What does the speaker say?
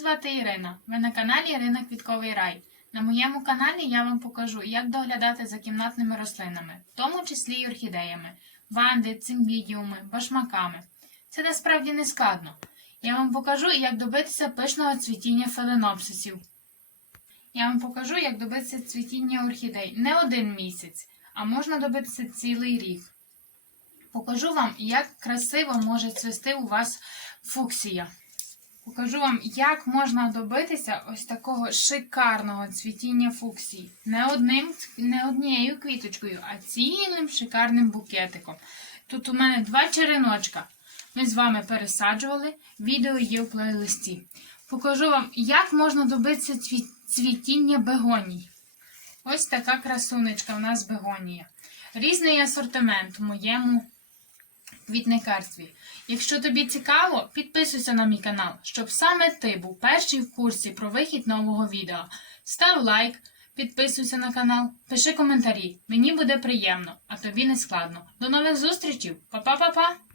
звати Ірина. Ви на каналі Ірина Квітковий Рай. На моєму каналі я вам покажу, як доглядати за кімнатними рослинами, в тому числі й орхідеями, ванди, цимбідіуми, башмаками. Це насправді не складно. Я вам покажу, як добитися пишного цвітіння фаленопсисів. Я вам покажу, як добитися цвітіння орхідей не один місяць, а можна добитися цілий рік. Покажу вам, як красиво може цвісти у вас фуксія. Покажу вам, як можна добитися ось такого шикарного цвітіння фуксії. Не, одним, не однією квіточкою, а цілим шикарним букетиком. Тут у мене два череночка. Ми з вами пересаджували, відео є в плейлисті. Покажу вам, як можна добитися цвітіння бегоній. Ось така красунечка в нас бегонія. Різний асортимент в моєму квітникарстві. Якщо тобі цікаво, підписуйся на мій канал, щоб саме ти був перший в курсі про вихід нового відео. Став лайк, підписуйся на канал, пиши коментарі. Мені буде приємно, а тобі не складно. До нових зустрічей! Па-па-па-па!